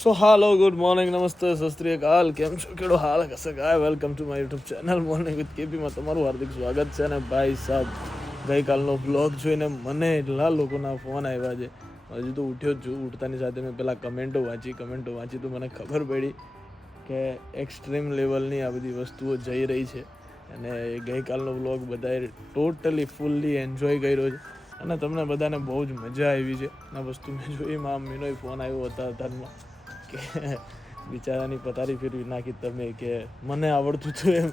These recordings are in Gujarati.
સો હાલો ગુડ મોર્નિંગ નમસ્તે સત શ્રી અકાલ કેમ છો કેડો હાલ કશે ગાય welcome to my YouTube channel morning with કેપીમાં તમારું હાર્દિક સ્વાગત છે. અને ભાઈ સાહેબ ગઈકાલનો બ્લોગ જોઈને મને એટલા લોકોના ફોન આવ્યા છે. હજુ તો ઉઠ્યો જ છું. ઉઠતાની સાથે મેં પહેલાં કમેન્ટો વાંચી તો મને ખબર પડી કે એક્સ્ટ્રીમ લેવલની આ બધી વસ્તુઓ જઈ રહી છે. અને ગઈકાલનો બ્લોગ બધાએ ટોટલી ફૂલ્લી એન્જોય કર્યો છે અને તમને બધાને બહુ જ મજા આવી છે. આ વસ્તુ મેં જોઈ મારા મમ્મીનો ફોન આવ્યો હતા કે બિચારાની પથારી ફેરવી નાખી તમે, કે મને આવડતું હતું એમ.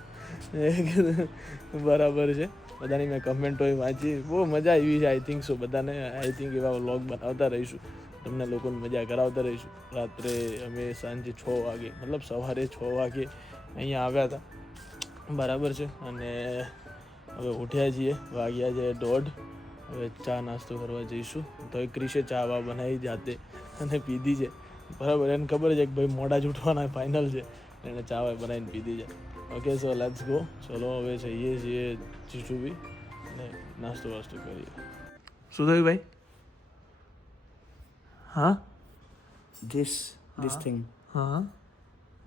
બરાબર છે. બધાની મેં કમેન્ટો વાંચી, બહુ મજા આવી છે. આઈ થિંક સો બધાને એવા વ્લોગ બનાવતા રહીશું, તમને લોકોને મજા કરાવતા રહીશું. રાત્રે અમે સાંજે 6 વાગે મતલબ સવારે 6 વાગે અહીંયા આવ્યા હતા, બરાબર છે. અને હવે ઉઠ્યા છીએ, વાગ્યા છે 1:30. હવે ચા નાસ્તો કરવા જઈશું. તો એ ક્રિશે ચા બનાવી જાતે અને પીધી છે, બરાબર. એને ખબર છે કે ભાઈ મોડા જ ઉઠવાના ફાઇનલ છે, એને ચા બનાવીને પીધી છે. Okay so let's go. ચલો હવે જઈએ છીએ જીજુબી અને નાસ્તો વાસ્તો કરીએ. શું થયું ભાઈ? હા this thing હા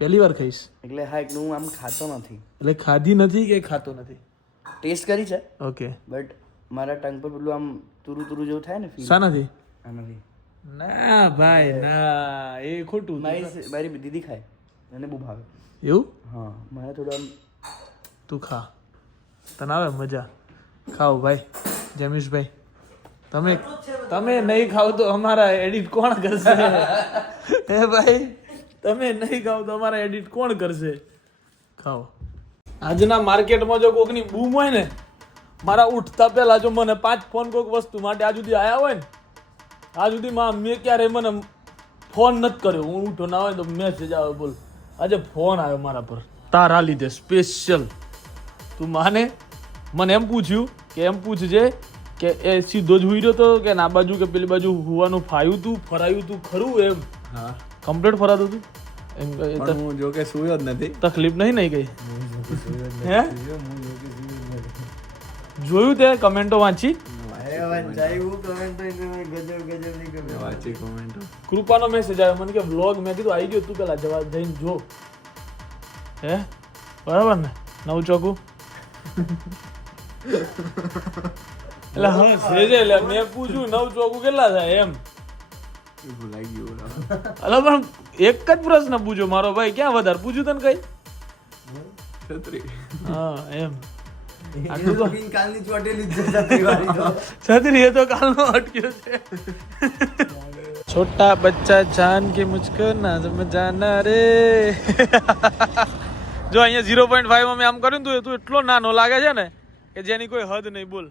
પહેલી વાર ખાઈશ એટલે હા એટલે હું આમ ખાતો નથી, એટલે ખાધી નથી કે ખાતો નથી? ટેસ્ટ કરી છે ઓકે, બટ મારા ટંગ પર પેલું આમ તુરુ તુરુ જેવું થાય ને ફીલ શા નથી? આનાથી. ના ભાઈ ના, એ ખોટું. મારી દીદી ખાય, એને બહુ ભાવે. એવું? હા, મને થોડું આમ. તું ખા, તને આવે મજા. ખાઓ ભાઈ જમીશભાઈ. તમે નહીં ખાવ તો અમારા એડિટ કોણ કરશે? હે ભાઈ, તમે નહીં ખાવ તો અમારા એડિટ કોણ કરશે? ખાઓ. આજના માર્કેટમાં જો કોકની બૂમ હોય ને, મારા ઉઠતા પહેલા જો મને 5 ફોન કોઈક વસ્તુ માટે આજ સુધી આવ્યા હોય ને, આજ સુધીમાં મેં ક્યારેય મને ફોન નથી કર્યો. હું ઉઠો ના હોય તો મેસેજ આવે, બોલ આજે ફોન આવ્યો મારા પર તારા લીધે સ્પેશિયલ. તું માને? મને એમ પૂછ્યું કે એમ પૂછજે કે એ સીધો જ હુઈ રહ્યો તો કે ના બાજુ કે પેલી બાજુ હુવાનું ફાયું તું, ફરાયું તું ખરું? એમ હા, કમ્પ્લીટ ફરાતું હતું એમ. હું જો કે સુયો જ નથી. તકલીફ નહીં ગઈ? હે જોયું તે કમેન્ટો વાંચી? કૃપાનો મેસેજ આવ્યો મને કે વ્લોગ. મેં કીધું આવી ગયો, તું પેલા જવાબ જઈને જો. હે બરાબર ને? 9 ચોકું એટલે હા છે એટલે મેં પૂછ્યું 9 ચોકું કેટલા થાય એમ. ભૂલાઈ ગયું. અલા પણ એક જ પ્રશ્ન પૂછ્યો મારો ભાઈ, ક્યાં વધારે પૂછ્યું તને કઈ? છત્રી. હા એમ. આટલું તો કાલની ચોટેલી છત્રી વાળી તો છત્રી એ તો કાલનો અટક્યો છે. છોટા બચ્ચા જાન કે મુझको ના સમજાના રે. જો અહીંયા 0.5 માં મેં આમ કર્યું ને, તું એટલો નાનો લાગે છે ને કે જેની કોઈ હદ નહીં. બોલ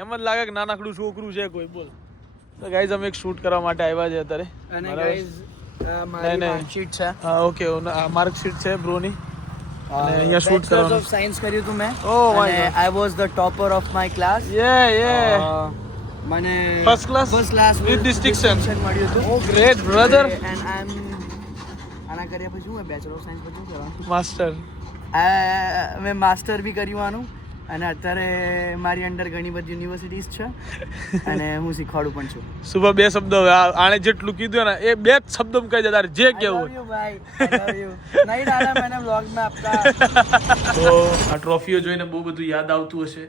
એમ જ લાગે કે નાનકડું છોકરું છે કોઈ. બોલ. તો ગાઈઝ અમે એક શૂટ કરવા માટે આવ્યા છે અત્યારે. અને ગાઈઝ મારી માર્કશીટ છે. હા ઓકે, માર્કશીટ છે બ્રોની. અને અહીંયા શૂટ બેચલર્સ કરવાનું. ઓફ સાયન્સ કર્યું હતું મેં. Oh my અને God. I was the topper of my class. Yeah. મને First class with distinction મળ્યું હતું. Oh great brother. And I am આના કર્યા પછી હું બેચલર ઓફ સાયન્સ પછી શું કરવાનું? માસ્ટર. મેં માસ્ટર બી કર્યું આનું. અને અત્યારે મારી અંડર ઘણી બધી યુનિવર્સિટીઝ છે અને હું શીખવાડું પણ છું. સુબહ 2 શબ્દ હવે આણે જેટલું કીધું ને એ 2 જ શબ્દમાં કહી દે તારે જે કહેવું હોય. ભાઈ નહીં ડાલા મેને વ્લોગ में આપકા. તો આ ટ્રોફીઓ જોઈને બહુ બધું યાદ આવતું હશે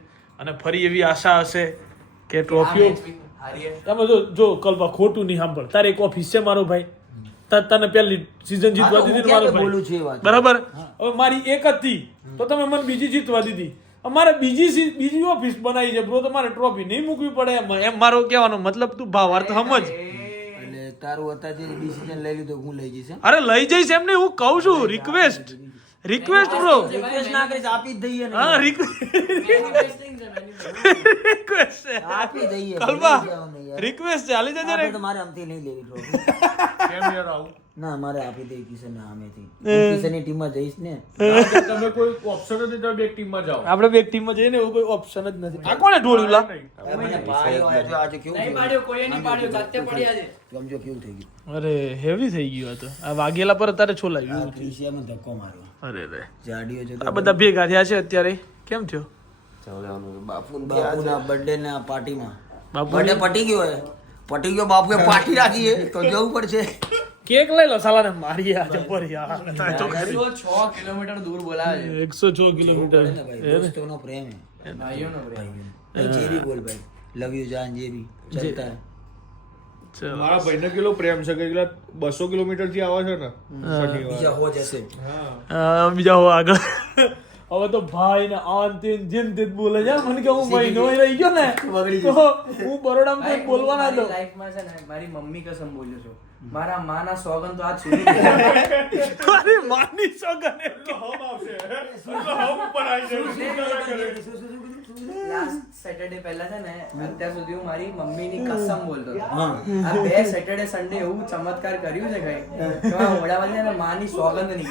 અને ફરી એવી આશા હશે કે ટ્રોફીઓ તમે જો કલ્પા ખોટું નહીં સાંભળ. તારે એક ઓફિસ છે મારો ભાઈ, તને પહેલી સીઝન જીતવા દીધી મારો ભાઈ, બરાબર. હવે મારી એક હતી તો તમે મને બીજી જીતવા દીધી. અમારે બીજી ઓફિસ બનાવી છે બ્રો, તમારે ટ્રોફી નહીં મૂકવી પડે એમ મારો કહેવાનો મતલબ. તું ભાવાર્થ સમજ. એટલે તારું અત્યારે ડિસિઝન લઈ લીધું, હું લઈ જઈશ. અરે લઈ જઈશ એમ નહીં, હું કહું છું રિક્વેસ્ટ બ્રો. રિક્વેસ્ટ ના કરીશ, આપી જ દઈએ ને. હા રિક્વેસ્ટ છે, આપી દઈએ. કલ્પા રિક્વેસ્ટ છે, હાલી જજે રે. તો મારે આમથી નહીં લેવી trophy. કેમ યાર આવું? ના મારે આપી દે કિશન ના આમેથી. કિશનની ટીમમાં જઈશ ને. તમે કોઈ ઓપ્શન જ નહીં, તમે એક ટીમમાં જાઓ. આપણે બે ટીમમાં જઈને એવું કોઈ ઓપ્શન જ નથી. આ કોને ઢોળ્યું લા? મને પાડ્યો આજે કેવું નહીં પાડ્યો, કોઈએ નહીં પાડ્યો, જાતે પડ્યા છે. સમજો કેવું થઈ ગયું. અરે હેવી થઈ ગયું આ તો. આ વાગેલા પર અત્યારે છોલાયું. ક્રિશિયામાં ધક્કો માર્યો. અરે રે, જાડીઓ છે આ બધા ભેગા થયા છે અત્યારે. કેમ થયો? બાપુના બર્થડે ના પાર્ટીમાં. બાપુ બર્થડે પટી ગયો બાપુએ પાર્ટી રાખી તો જવું પડશે. કેક લઈ લો સાલા ને મારી આ જબર યાર 106 કિલોમીટર દૂર બોલાવે છે 106 કિલોમીટર ને ભાઈ दोस्तों प्रेम है ભાઈઓનો પ્રેમ भाई जे भी बोल भाई लव यू जान जे भी चलता है ચલો મારા ભાઈને કેટલો પ્રેમ છે કે એકલા 200 કિલોમીટર થી આવે છે ને बीजा हो जैसे બીજા હો આગળ હવે તો ભાઈ ને આન તીન જીન તીન બોલે છે મને કે હું મહિનો રહી ગયો ને તો હું બરોડામાં કોઈ બોલવાના હતો લાઈફમાં છે ને મારી મમ્મી કસમ બોલ્યો છું મારા માના સોગન તો આજ સુધી અરે માની સોગન લાસ્ટ સેટરડે પહેલા છે ને અત્યાર સુધી હું મારી મમ્મીની કસમ બોલતો હતો આ 2 સેટરડે સન્ડે એવું ચમત્કાર કર્યું છે કઈ કે આ ઓડામાં છે ને માની સોગંદ નહીં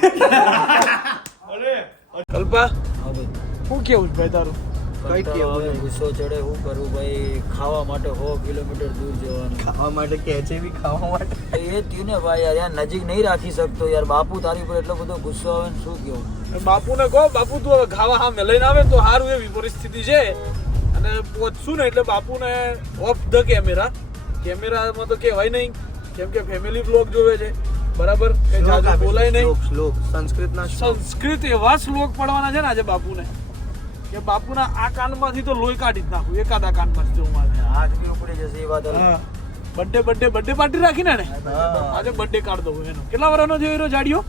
કલ્પા हाँ भाई હું કેવું ભાઈ તારું કઈ કેવું ગુસ્સો ચડે હું કરું ભાઈ ખાવા માટે 100 કિલોમીટર દૂર જવાનું ખાવા માટે કે છે બી ખાવા માટે એ થયું ને ભાઈ યાર નજીક નહીં રાખી શકતો યાર બાપુ તારી પર એટલો બધો ગુસ્સો આવે ને શું કેવું બાપુને કહો બાપુ તું હવે ખાવા સામે લઈને આવે તો સારું એવી પરિસ્થિતિ છે અને પહોંચશું ને એટલે બાપુને ઓફ ધ કેમેરામાં તો કહેવાય નહીં કેમ કે ફેમિલી બ્લોગ જોવે છે બરાબર કે જાજુ બોલાય નહીં શ્લોક સંસ્કૃતના સંસ્કૃત એવા શ્લોક પડવાના છે ને આજે બાપુને કે બાપુના આ કાનમાંથી તો લોહી કાઢી જ નાખું એકાદા કાનમાંથી જો મારે હાથ બી ઉપડી જશે એ વાત અલગ. હા બર્થડે પાર્ટી રાખીને ને આજે બર્થડે કાઢ દઉં એનો કેટલા વર્ષનો છે એનો જાડિયો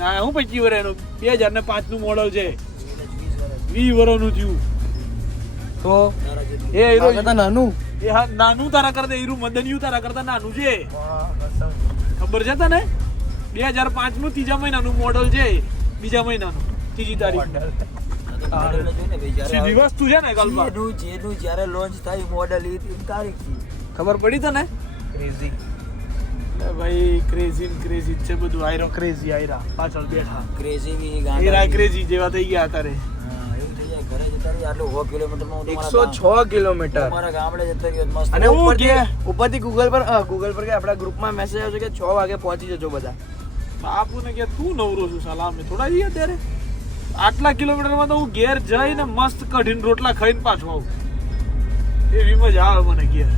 ના હું 25 વર્ષનો 2005 નું મોડલ છે 20 વર્ષનું થયું તો એ હીરો નાનું એ હા નાનું તારા કરતા હીરો મદનિયું તારા કરતા નાનું છે ખબર છે તને 2005 નું ત્રીજા મહિનાનું મોડલ છે બીજા મહિનાનું ત્રીજી તારીખ મોડલને જોઈને ભાઈ જ્યારે સીધી વસ્તુ છે ને કલ્પા જેનું જ્યારે લોન્ચ થાય મોડલ એ તારીખથી ખબર પડી તને ક્રેઝી ભાઈ ક્રેઝી છે બધું આયરો ક્રેઝી આયરા પાછળ બેઠા ક્રેઝી બી એરા ક્રેઝી જેવા થઈ ગયા અત્યારે હા એવું થઈ જાય ઘરે જતા રહી આટલું 100 કિલોમીટરમાં હું તમારા 106 કિલોમીટર તમારા ગામડે જતા રહ્યો મસ્ત અને હું ઉપરથી ગૂગલ પર કે આપણા ગ્રુપમાં મેસેજ આવ્યો છે કે 6 વાગે પહોંચી જજો બધા બાપુને કે તું નવરો છું સાલા અમે થોડા જઈએ ત્યારે આટલા કિલોમીટરમાં તો હું ઘેર જઈને મસ્ત કઢીને રોટલા ખાઈને પાછો આવું એવી મજા આવે મને ઘેર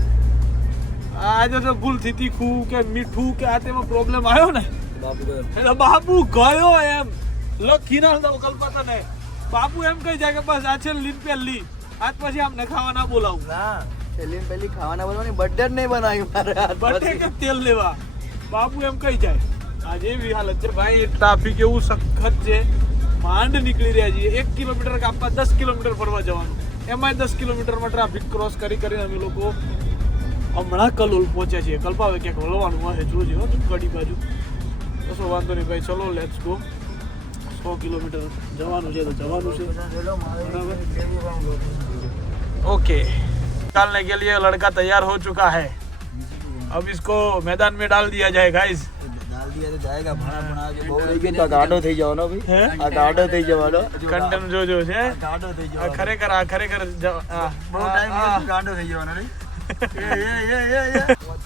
આજે તો ભૂલથી તીખું કે મીઠું કે આ તેમાં પ્રોબ્લેમ આવ્યો ને બાપુ ગયો એટલે બાપુ ગયો એમ લખી ના દઉં કલ્પતા ને બાપુ એમ કહી જાય કે બસ આ છે લીન પહેલી આજ પછી આમને ખાવા ના બોલાવું ના છેલ્લી પહેલી ખાવાના બોલવાની બર્થડે જ નહીં બનાવ્યું મારે બટે કે તેલ લેવા બાપુ એમ કહી જાય આજે એવી હાલત છે ભાઈ ટ્રાફિક એવું સખત છે માંડ નીકળી રહ્યા છીએ 1 કિલોમીટર કાપવા 10 કિલોમીટર ફરવા જવાનું એમાં 10 કિલોમીટરમાં ટ્રાફિક ક્રોસ કરીને અમે લોકો હમણાં કલોલ પહોંચ્યા છીએ કલ્પાવે ક્યાંક વળવાનું હશે જોજો હો કડી બાજુ કશો વાંધો નહીં ભાઈ ચલો લેટ્સ ગો 100 કિલોમીટર જવાનું છે તો જવાનું છે ओके डालने के लिए लड़का तैयार हो चुका है अब इसको मैदान में डाल दिया जाए गाइस डाल दिया तो जाएगा भણા जो બહુ રહી ગયો તો ગાડો થઈ જવાનો ભાઈ હે આ ગાડો થઈ જવાનો કન્ટેન્ટ જો છે ગાડો થઈ આ ખરેખર બહુ ટાઈમ ગયો ગાડો થઈ જવાનો નહીં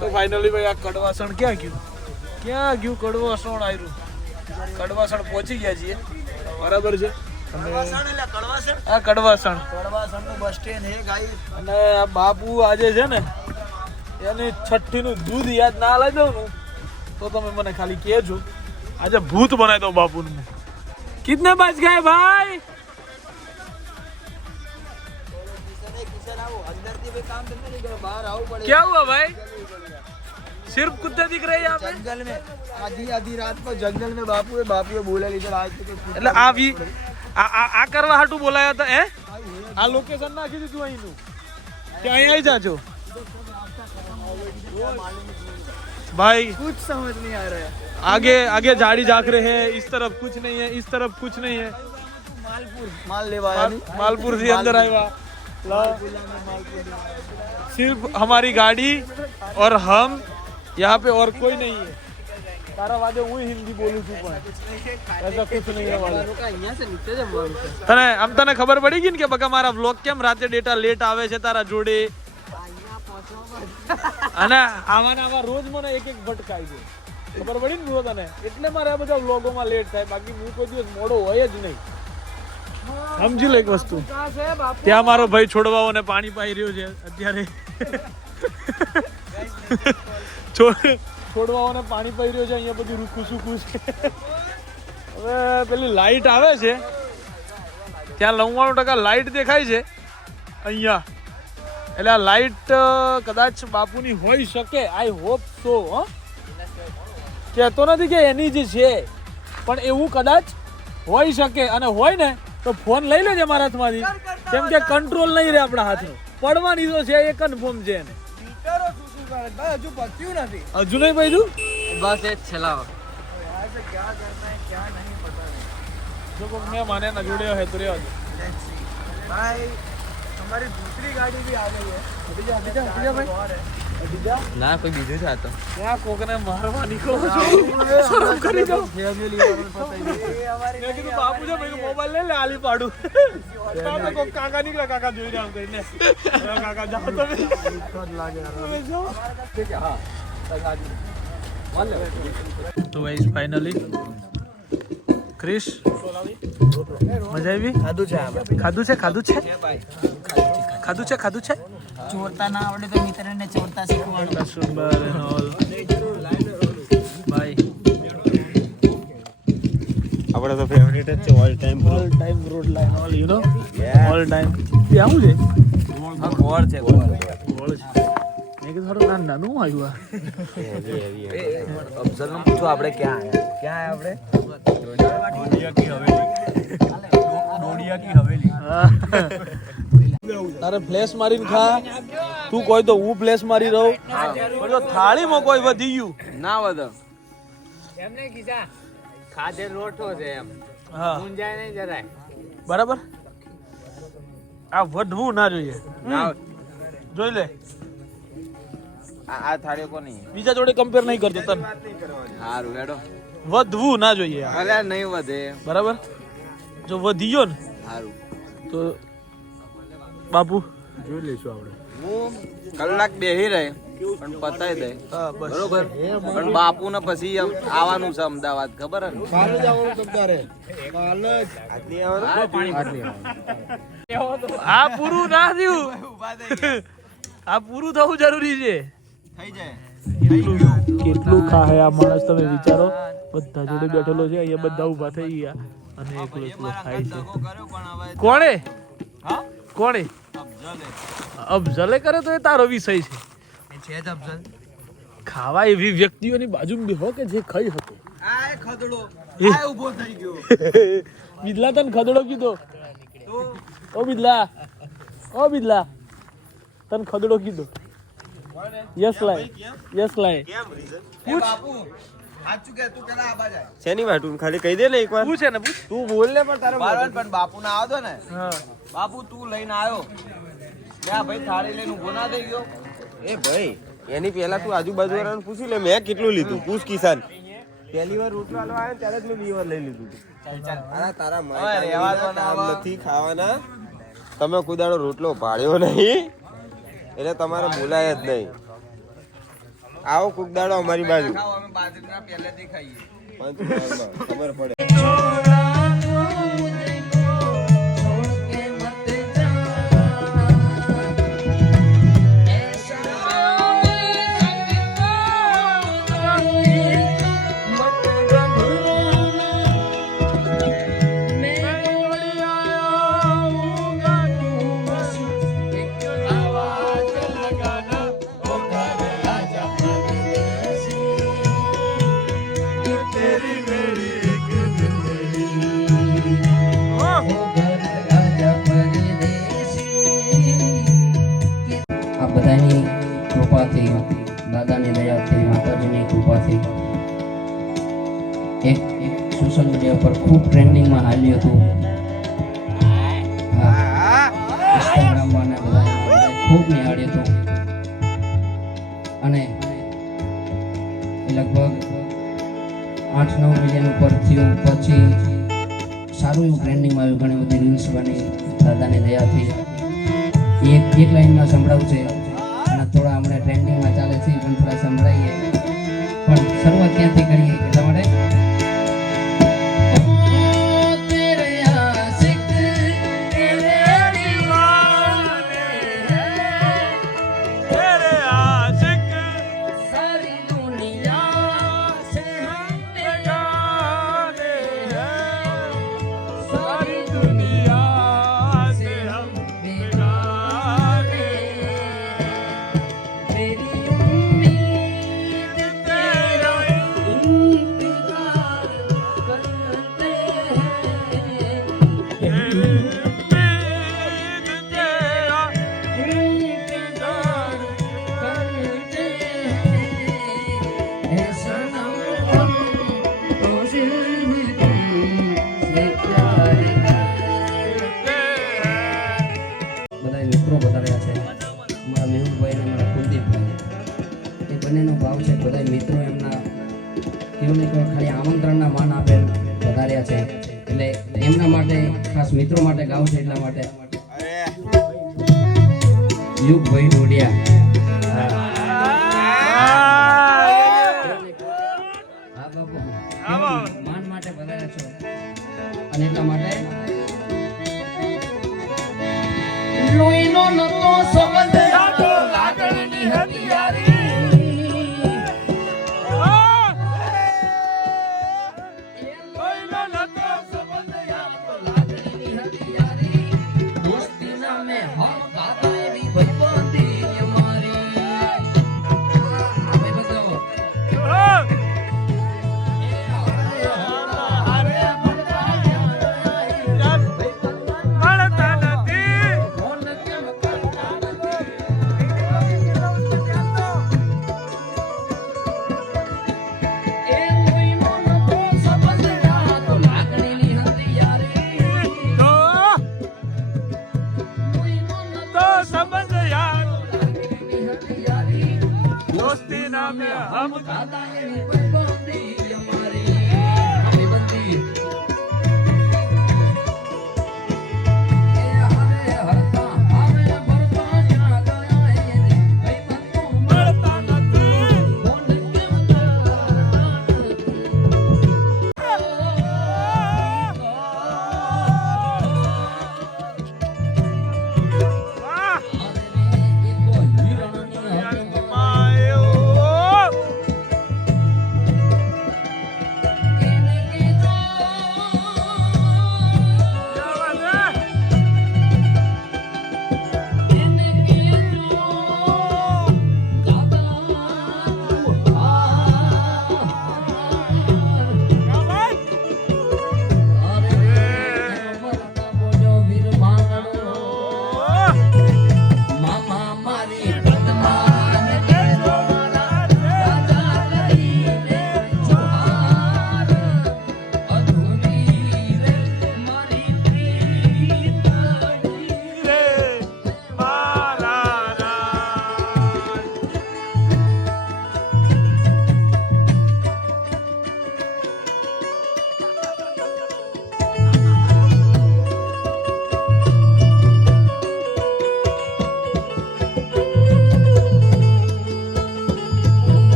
સો ફાઇનલી ભાઈ આ કડવાસણ ક્યાં ગયું કડવાસણ આવ્યું કડવાસણ પહોંચી ગયા છીએ બરાબર છે આ કડવાસણ કડવાસણનું બસ સ્ટેન્ડ હે ગાઈસ અને આ બાપુ આજે છે ને એની છઠ્ઠીનું દૂધ યાદ ના લઈ દઉં ને તો તમે મને ખાલી કહેજો આજે ભૂત બનાવી દો બાપુને મેં કિતને બચ ગए भाई क्या हुआ भाई सिर्फ कुत्ते दिख रहे हैं यहाँ पे जंगल में आधी रात को जंगल में बापू बोला इधर आज तो એટલે આ બી આ કરવા હાટું બોલાયા હતા હે આ લોકેશન નાખી દીધું અહીંનું કે અહીં આવી જાજો भाई कुछ समझ नहीं आ रहा है आगे झाड़ी झाँक रहे हैं इस तरफ कुछ नहीं है इस तरफ कुछ नहीं है माल लेवा आया नहीं मालपुर से अंदर आया सिर्फ हमारी गाड़ी और हम यहाँ पे और कोई नहीं है तारा वादे હું હિન્દી બોલું છું પણ ऐसा कुछ नहीं है वाला અહીંયા से નીચે જવાનું છે તને આમ તને ખબર પડી ગઈ ને કે બકા મારા વ્લોગ કેમ રાતે ડેટા લેટ આવે છે તારા જોડે અને આવા રોજ મને એક ભટકાઈ ગયો ખબર પડી ને તને એટલે મારે આ બધા વ્લોગોમાં લેટ થાય બાકી હું કોઈ દિવસ મોડો હોય જ નહીં સમજી લે એક વસ્તુ ત્યાં મારો ભાઈ છોડવાઓને પાણી પાઈ રહ્યો છે અત્યારે છોડવાઓને પાણી પડી રહ્યું છે, અહીંયા બધું રૂખું સૂકું છે. હવે પેલી લાઈટ આવે છે ત્યાં 99% લાઈટ દેખાય છે અહીંયા, એટલે આ લાઈટ કદાચ બાપુની હોઈ શકે. I hope so. કહેતો નથી કે એની જ છે, પણ એવું કદાચ હોઈ શકે. અને હોય ને તો ફોન લઈ લેજે મારા હાથમાંથી, કેમ કે કંટ્રોલ નહીં રહે આપણા હાથનો. પડવાની તો છે એ કન્ફર્મ છે એને. હજુ પત્યું નથી. હજુ નહીં પૈદું બસ એ જ છેલ્લા. જો કોઈ મેં માને ના જોડ્યો હે તો રેવા દે. भाई हमारी दूसरी गाड़ी भी आ गई है. ना कोई बीजो चाहता ત્યાં કોકને મારવા નીકળો છો, શરમ કરી દો. મેં કીધું બાપુ છે ભાઈ મોબાઈલ લઈ લે, આલી પાડું. કોક કાકા નીકળ્યા, કાકા જોઈ રહ્યા કરીને. કાકા જાઓ તમે. તમે જાઓ. તો ગાઈસ ફાઇનલી ક્રિશ મજા આવી? ખાધું છે ચોરતા ના આવડે તો મિત્રને ચોરતા શીખવાડો. કસુંબર એન્ડ ઓલ. બાય. આપણે તો ફેવરિટ જ છે all time. All time road line all you know all time. એ આવું છે ગોળ છે ગોળ. ગોળ છે. મેં કીધું થોડું નાનું આવ્યું આ. અફઝલ ને પૂછો આપણે ક્યાં આયા આપણે તારે ફ્લેશ મારીને ખા, તું કોઈ તો હું ફ્લેશ મારી રહું. જો થાળીમાં કોઈ વધી ગયું ના વધો એમને કીધા ખાધે રોટો છે એમ. હા મુંજાય નહીં જરાય. બરાબર. આ વધવું ના જોઈએ. જોઈ લે આ થાળીઓ કોની બીજા જોડે કમ્પેર નહીં કરતો તને. હારું હેડો. વધવું ના જોઈએ આ. અલ્યા નહીં વધે. બરાબર. જો વધી ગયો ને હારું તો બાપુ જોઈ લઈશું આપણે. હું કલાક બેહી રહે પણ પતાઈ દે બરોબર. પણ બાપુ ને પછી આવવાનું છે અમદાવાદ, ખબર હે ને? કાલે જ આવવાનું તમતારે. કાલે જ. આજની આવવાનું. આ પૂરું ના થયું. આ પૂરું થવું જરૂરી છે. થઈ જાય. કેટલું ખાહે આ માણસ તમે વિચારો. બધા જોડે બેઠેલો છે, અહીંયા બધા ઊભા થઈ ગયા અને એકલો એકલો ખાય છે. કોણે કોણે અફઝલે કરે તો એ તારો વિષય છે. છે જ અફઝલ. ખાવા એવી વ્યક્તિઓની બાજુમાં બેહો કે જે ખાઈ શકે. આ ખદડો આ ઊભો થઈ ગયો. બિદલા તને ખદડો કીધો? ઓ બિદલા, ઓ બિદલા તને ખદડો કીધો? યસ લાય, યસ લાય. બાપુ સાચું કે તું પેલા આબા જાય. શેની વાટું ખાલી કહી દે ને એકવાર. પૂછે ને પૂછ. તું બોલ ને પણ તારે બરાબર. પણ બાપુ ના આવો તો ને. હા બાપુ તું લઈને આવ્યો ત્યાં ભાઈ થાળી લઈને ઊભો ના થઈ ગયો. એ ભાઈ એની પહેલા તું આજુબાજુ વાળાને પૂછી લે મેં કેટલું લીધું. પૂછ કિસાન. પહેલી વાર રોટલો આલવા આવ્યો ને ત્યારે જ મેં 2 વાર લઈ લીધું. અરે તારા હવે રહેવા દો ને કામ હવે. નથી ખાવાના. તમે કોઈ દાડો રોટલો ભાળ્યો નહીં એટલે તમારે બોલાય જ નહીં. આવો કોક દાડો અમારી બાજુ. ખાઓ, અમે બાજરીના પહેલેથી ખાઈએ. પંચમહાલમાં ખબર પડે. આ બધાની કૃપાથી, દાદાની દયાથી, માતાજીની કૃપાથી એક સોશિયલ મીડિયા પર ખૂબ ટ્રેન્ડિંગમાં હાલ્યું હતું. હા, ઇન્સ્ટાગ્રામમાં ને બધામાં ખૂબ નિહાળ્યું હતું અને લગભગ 8-9 મિલિયન ઉપર થયું. પછી સારું એવું ટ્રેન્ડિંગમાં આવ્યું, ઘણી બધી રીલ્સ બની દાદાની દયાથી. એક લાઈનમાં સંભળાવું છે અને થોડા હમણાં ટ્રેન્ડિંગમાં ચાલે છે પણ થોડા સંભળાઈએ. પણ શરૂઆત ક્યાંથી કરીએ એટલા માટે અમને ખાલી આમંત્રણના માન આપેલ વધાર્યા છે એટલે એમના માટે ખાસ મિત્રો માટે ગાઉં છે એટલા માટે યુગભાઈ ડોડિયા હા બાપુ માન માટે વધાર્યા છો અને એટલા માટે લોહીનો નતો સંબંધ હતો લાગણીની હતી યારી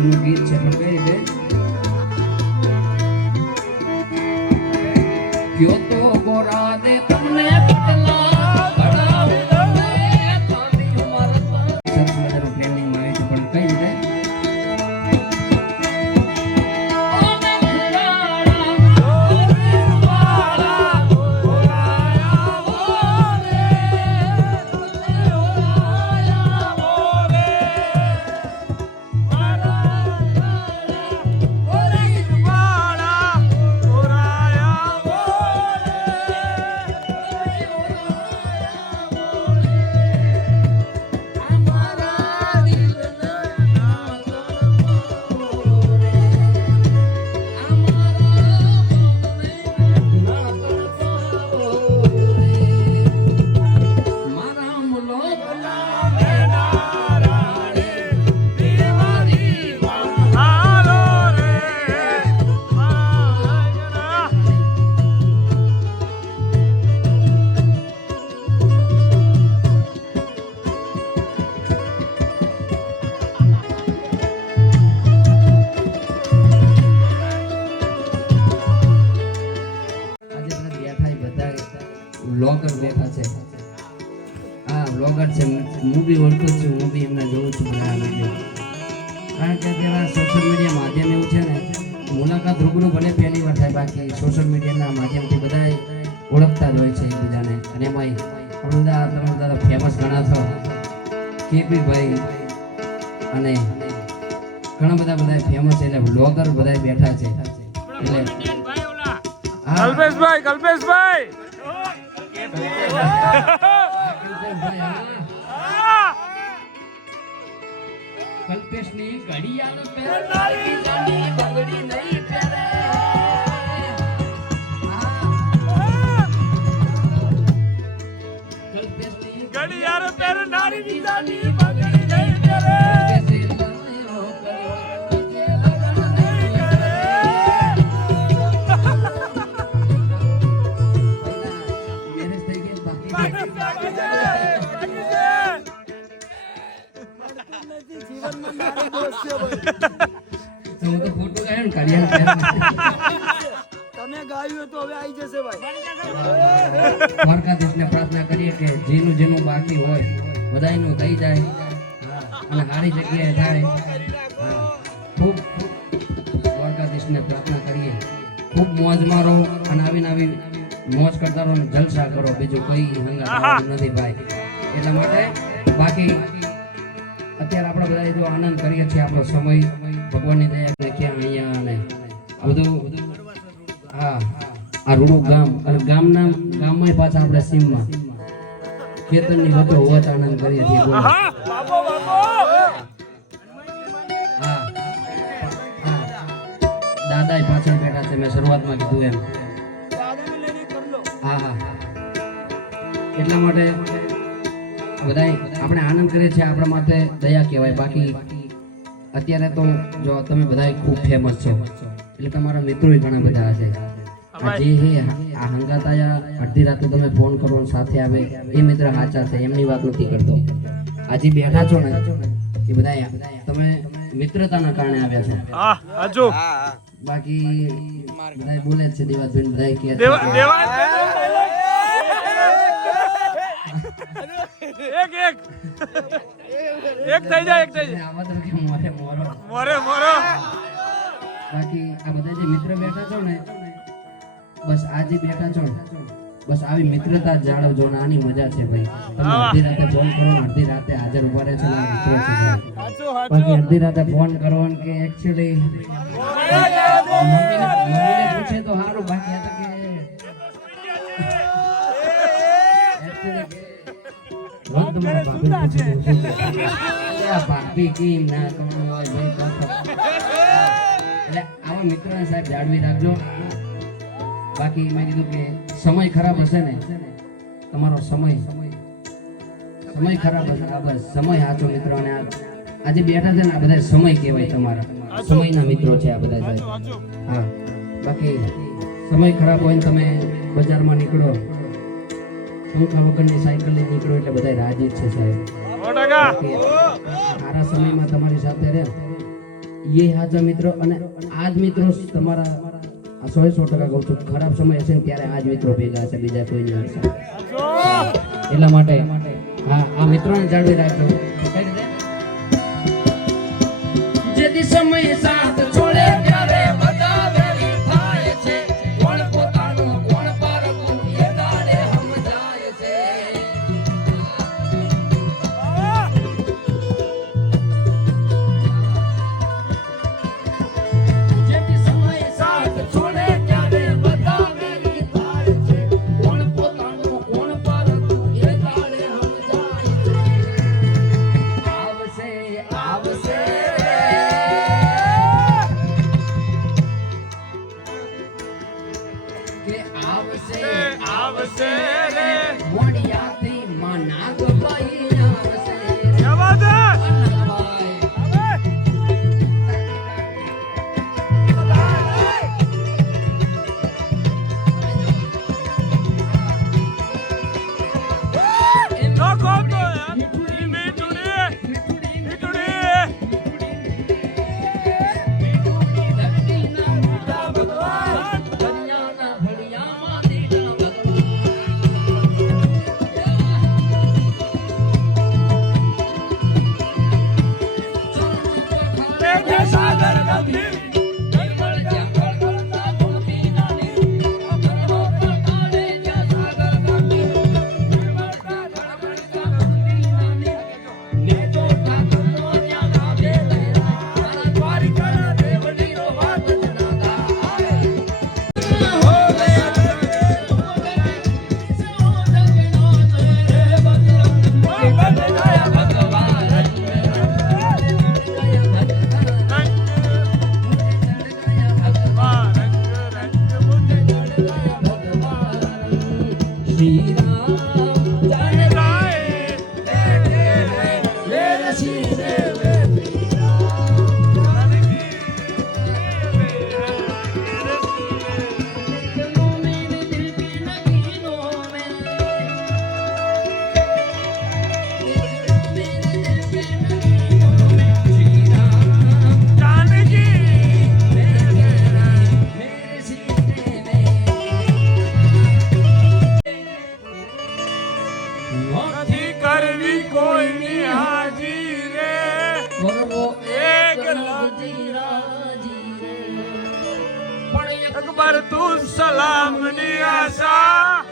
જૂનું ગીત છે પણ કઈ રીતે ક્યો તો ગોરા દે તમને કેટલા ઘડાવે તારી ઉંમર સરસ મજાનું પ્લાનિંગમાં આવ્યું પણ કઈ રીતે વ્લોગર બેઠા છે હા વ્લોગર છે હું બી ઓળખું છું હું બી એમને જોઉં છું બધા વિડીયો કારણ કે અત્યારે સોશિયલ મીડિયા માધ્યમ એવું છે ને મુલાકાત રૂબરૂ ભલે પહેલી વાર થાય બાકી સોશિયલ મીડિયાના માધ્યમથી બધા ઓળખતા જ હોય છે એકબીજાને અને એમાંય આપણે બધા તમે બધા ફેમસ ઘણા છો કેપી ભાઈ અને ઘણા બધા ફેમસ છે એટલે વ્લોગર બધા બેઠા છે એટલે કલ્પેશભાઈ કલ્પેશની ઘડિયાળ પહેરનારી જાની બંગડી નહીં પહેરે કલ્પેશની ઘડિયાળ પહેરનારી જાની બંગડી નહીં પહેરે પ્રાર્થના કરીએ કે જેનું જેનું બાકી હોય બધાયનું થઈ જાય અને સારી જગ્યાએ થાય ખૂબ દ્વારકાધીશને પ્રાર્થના કરીએ ખૂબ મોજમાં રહો અને આવી મોજ કરતા રહો જલસા કરો બીજું કોઈ હંગાત નથી ભાઈ એટલા માટે બાકી અત્યારે આપણે બધા જો આનંદ કરીએ છીએ આપણો સમય ભગવાનની દયા ક્યાં અહીંયા અને બધું હા આ રૂડું ગામ અને ગામમાં પાછા આપણે સીમમાં ખેતરની વચ્ચે હોત આનંદ કરીએ છીએ હા દાદા પાછળ બેઠા છે મેં શરૂઆતમાં કીધું એમ હા એટલા માટે બધાય આપણે આનંદ કરીએ છીએ આપણા માટે દયા કહેવાય બાકી અત્યારે તો જો તમે બધા ખૂબ ફેમસ છો એટલે તમારા મિત્રો ઘણા બધા હશે જે હે આ હંગાતાયા અડધી રાતે તમે ફોન કરો સાથે આવે એ મિત્ર સાચા છે એમની વાત નથી કરતો આજે બેઠા છો ને એ બધા તમે મિત્રતાના કારણે આવ્યા છો બાકી બધા બોલે છે દેવાભાઈ બધા કે એક થઈ જાય મોરે બાકી આ બધા જે મિત્ર બેઠા છો ને બસ આજે બેઠા છો બસ આવી મિત્રતા જાળવજો ને આની મજા છે ભાઈ તમે અડધી રાતે ફોન કરો ને અડધી રાતે હાજર ઉભા રહે છે ને મિત્રો છે બાકી અડધી રાતે ફોન કરો ને કે એક્ચ્યુઅલી મમ્મીને પૂછે તો સારું બાકી આ તો કે ભાભી કેમ ના તમને હોય ભાઈ એટલે આવા મિત્રોને સાહેબ જાળવી રાખજો બાકી મેં કીધું કે સમય ખરાબ હશે ને તમારો સમય ખરાબ હશે બસ સમય સાચો મિત્રો અને આજે બેઠા છે ને આ બધા સમય કહેવાય તમારા સમયના મિત્રો છે આ બધા સાહેબ હા બાકી સમય ખરાબ હોય ને તમે બજારમાં નીકળો પંખા વગરની સાયકલ લઈને નીકળો એટલે બધા રાજી છે સાહેબ સારા સમયમાં તમારી સાથે રહે ये હાચા મિત્રો અને આજ મિત્રો તમારા આ 100% કહું છું ખરાબ સમય હશે ને ત્યારે આજ મિત્રો ભેગા હશે બીજા કોઈ નહીં હશે એટલા માટે હા આ મિત્રોને જાળવી રાખજો કઈ રીતે જેથી સમય સાથ છોડે ત્યારે બધા વેરી થાય છે કોણ પોતાનું કોણ પારકું એ દાડે સમજાય છે જેથી સમય સાથ છોડે ત્યારે બધા વેરી થાય છે કોણ પોતાનું કોણ પારકું એ દાડે સમજાય છે આવશે કે આવશે રે મોડિયાથી મના ગવાઈ આવશે ક્યા વાત હે અકબર તું સલામની આશા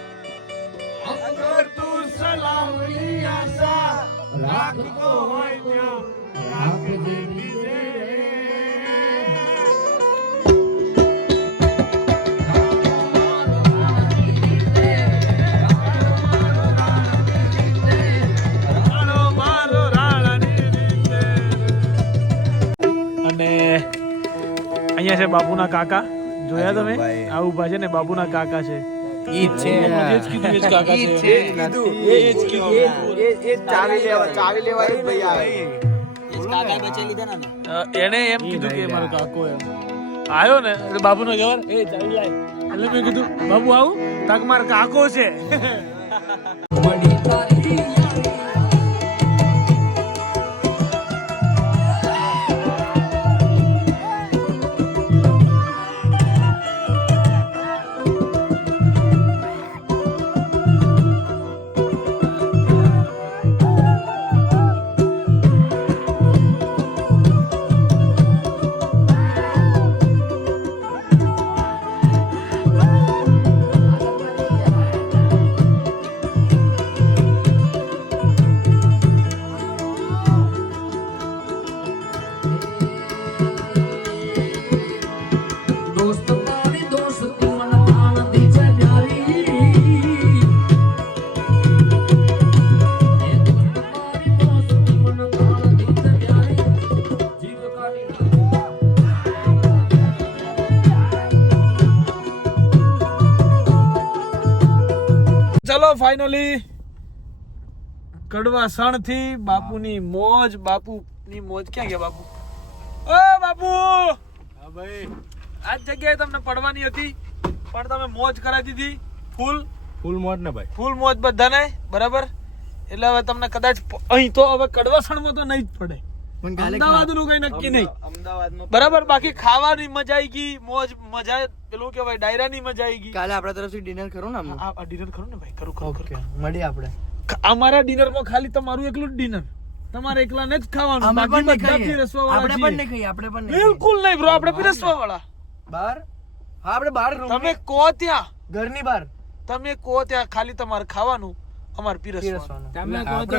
અકબર તું સલામની આશા રાખતો હોય ત્યાં રાખજે બીજે અને અહીંયા છે બાપુના કાકા જોયા તમે આ ઉભા છે ને બાપુના કાકા છે ઈ જ છે એ જ કીધું એ જ કાકા છે એ જ કીધું એ ચાવી લેવા જ ભાઈ આવે કાકા બચે લીધા ને એને એમ કીધું કે મારો કાકો એમ આયો ને એટલે બાપુનો જવાબ એ ચાવી લાય એટલે મેં કીધું બાપુ આવું તાક મારો કાકો છે મડી તારી ચલો ફાઇનલી કડવા સણ થી બાપુની મોજ ક્યાં ગયા બાપુ ઓ બાપુ હા ભાઈ આજ જગ્યાએ તમને પડવાની હતી પણ તમે મોજ કરાવી દીધી ફૂલ મોજ ને ભાઈ ફૂલ મોજ બધાને બરાબર એટલે હવે તમને કદાચ અહીં તો હવે કડવા સણમાં તો નહીં જ પડે અમદાવાદનું કઈ નક્કી નહીં અમદાવાદમાં બરાબર. બાકી ખાવાની મજા આવી ગઈ, મોજ મજા, પેલું કેવાય ડાયરાની મજા આવી ગઈ. કાલે આપણા તરફથી ડિનર કરું ને આ ડિનર ખરું ને ભાઈ? કરું કરું કરું. મળીએ આપણે. અમારા ડિનરમાં ખાલી તમારું એકલું જ ડિનર, તમારે એકલાને જ ખાવાનું. બાકી બધા પીરસવાવાળા આપણે પણ છીએ. નહીં ખાઈએ, આપણે પણ નહીં બિલકુલ નહીં બ્રો, આપણે પીરસવાવાળા. બહાર. હા આપણે બહાર તમે કહો ત્યાં, ઘરની બહાર તમે કહો ત્યાં ખાલી તમારે ખાવાનું, અમારે પીરસવાનું. તમે કહો તો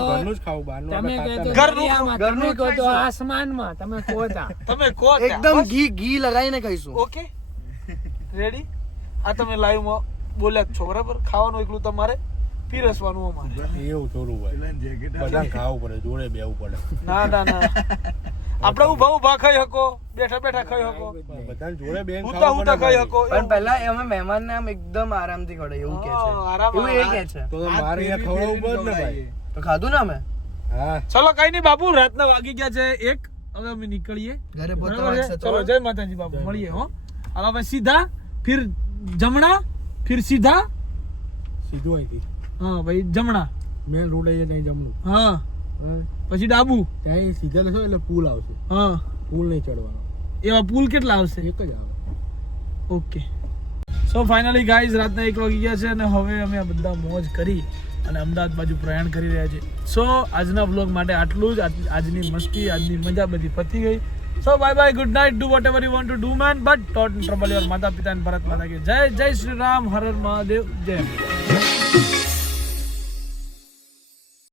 તમે કહો તો ઘરનું ઘરનું કહો તો આસમાનમાં તમે કહો તા તમે કહો ત્યાં. એકદમ ઘી લગાવીને ખાઈશું. Okay ready. આ તમે લાઈવ માં બોલ્યા જ છો બરાબર. ખાવાનું એકલું તમારે, પીરસવાનું અમારે. એવું થોડું હોય બધા ખાવું પડે, જોડે બેવું પડે. ના ના ના, આપણે ઉભા ખાઈ શકો, બેઠા બેઠા ખાઈ શકો, બધા જોડે બેન હુતા હુતા ખાઈ શકો. પણ પહેલા અમે મહેમાનને આમ એકદમ આરામથી ખવડાવીએ એવું કે છે. આરામ એવું એ કે છે. તો મારે અહીંયા ખવડાવવું પડે ને ભાઈ. તો ખાધું ને અમે હા ચલો કઈ નહીં બાપુ, રાતના વાગી ગયા છે 1. હવે અમે નીકળીએ ઘરે બરાબર છે? ચલો જય માતાજી બાપુ, મળીએ હો. હાલો ભાઈ સીધા, ફિર જમણા, ફિર સીધા. સીધું અહીંથી હા ભાઈ જમણા, મેન રોડ અહીંયા ત્યાં જમણું, હા હા પછી ડાબુ, ત્યાં સીધા લેશો એટલે પુલ આવશે. હા. પુલ નહીં ચડવાનો, એવા પુલ કેટલા આવશે? એક જ આવે. ઓકે. સો ફાઇનલી ગાઈઝ રાતના 1 વાગી ગયા છે અને હવે અમે આ બધા મોજ કરી અને અમદાવાદ બાજુ પ્રયાણ કરી રહ્યા છીએ. સો આજના વ્લોગ માટે આટલું જ. આજની મસ્તી, આજની મજા બધી પતી ગઈ. So bye bye, good night, do whatever you want to do man, but don't trouble your માતા પિતા અને ભારત માતા કે જય. જય શ્રી રામ, હર હર મહાદેવ, જય.